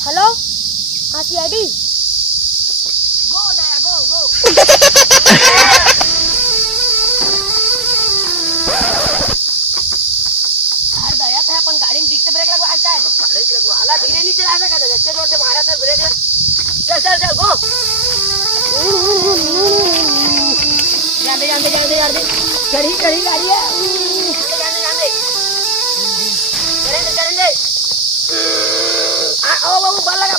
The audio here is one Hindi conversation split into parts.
हेलो हाँ सीआईडी गो दया गो यार दया तो अपन गाड़ी में दिख से ब्रेक लगवा आता है गाड़ी लगवा धीरे नहीं चला सकता झटके जोर से मारा था ब्रेक चल गो जाने चढ़ी गाड़ी है जाने चलेंगे ओ बाबू बल लगा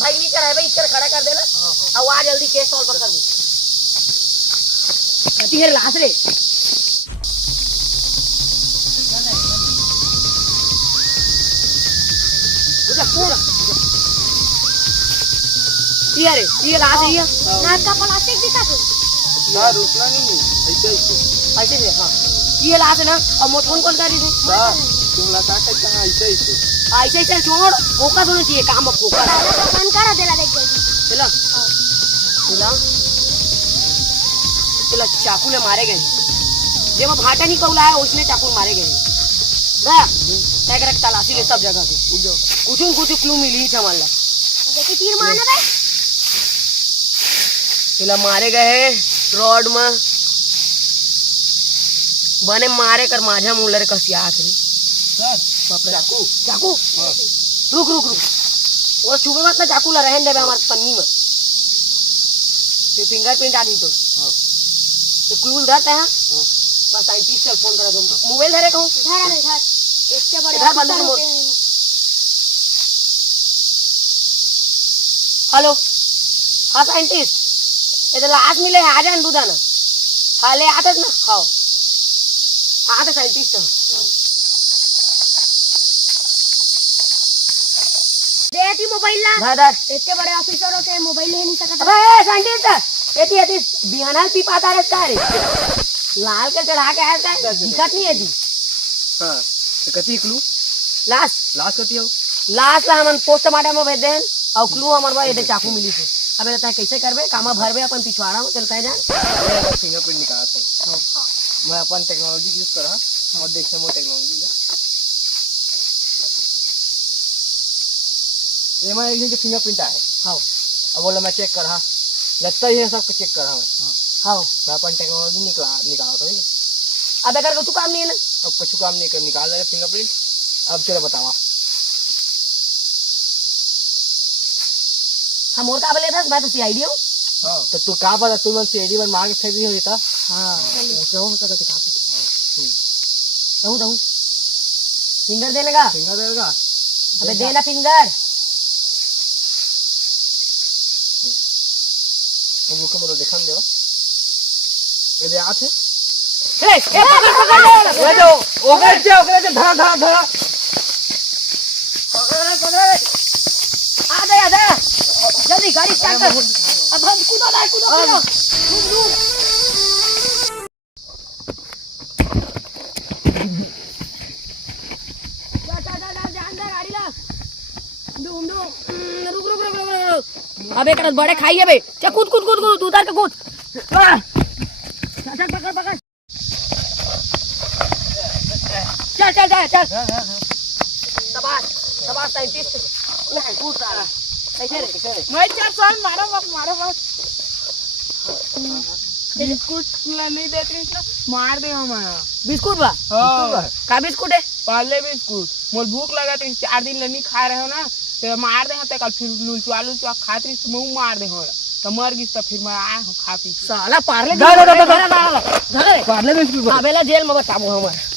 भाई नीचे रहे भाई इधर खड़ा कर देना अब आ जल्दी केस सॉल्व कर दूं कति है लाश रे पूरा ये लाश है ये नाक का प्लास्टिक दिखा दो यार उतना नहीं ऐसे से हां ये लाश है ना और मोट कौन कर रही थी तुम लता के कहां ऐसे चल छोड़ फोकस होना चाहिए काम में फोकस बंद कर देला देख चला चाकू ले मारे गए जे में भाटा नहीं कौला है उसने चाकू मारे गए गया टैग रख तलाशी ले सब जगह पे कुछ क्लू मिली था मान ला देखी तीर मारना बे चला मारे गए रोड में बने मारे कर माझा मुलर कसिया आखिरी सर चाकू रुक वो छुपे मत ना चाकू ला रहने दे हमारे पन्नी में तो फिंगरप्रिंट आ गई तो क्लू धरते हैं बस साइंटिस्ट से फोन करा दो मोबाइल धरे कहूं धर इसके बड़े इधर बंद कर हेलो हाँ साइंटिस्ट इधर लाश मिले आ जाए दूधा ना हाँ ले आते ना हाँ आते साइंटिस्ट देती मोबाइल ला धर इतने बड़े ऑफिसर होते मोबाइल ले नहीं सकता अबे साइंटिस्ट एती बिहाना पी पाता रे का रे लाल के चढ़ा के आया था दिक्कत नहीं है जी हां कति क्लू लाश कति हो लाश ला हमन पोस्टमार्टम में भेज देन और क्लू हमर बा ये चाकू मिली से अब रहता है कैसे करबे कामा भरबे अपन पिछवाड़ा में चलता है जान फिंगरप्रिंट निकालते हैं मैं अपन टेक्नोलॉजी यूज कर रहा और देख से वो टेक्नोलॉजी है ये मैं एक फिंगरप्रिंट है हां अब बोला मैं चेक कर रहा लगता ही है सब चेक कर रहा मैं हां मैं अपन टेक्नोलॉजी निकाला तो अब अगर कुछ काम नहीं है ना अब कुछ काम नहीं कर निकाल रहे फिंगरप्रिंट अब चलो बतावा हम और का बोले था मैं तो सीआईडी हूं हां तो तू का पता तू मन सीआईडी बन मार के फेंक दी होता हां उसने हो सकता दिखा पे दऊं फिंगर देगा अबे देना फिंगर अब वो कमरो देखन दो ये दे आथे ए पकड़ ले दो ओकर से धरा पकड़ आ जा जल्दी गाड़ी स्टार्ट कर अब हम कूदो अबे कर बड़े खाई है बे चल कूद उतार के कूद चल पकड़ चल शाबाश साइंटिस्ट नहीं कूद रहा कैसे रे मैं चल मारो मत बिस्कुट नहीं देती ना मार दे हमारा बिस्कुट बा का बिस्कुट है पहले बिस्कुट मोर भूख लगा तो 4 दिन नहीं खा रहे हो ना तो मार दे तो कल फिर लुलचुआ खाती मुंह मार दे हो तो मर गई तो फिर मैं आया हूँ खा पी साला पार्ले पार्ले बिस्कुट जेल में बताबो हमर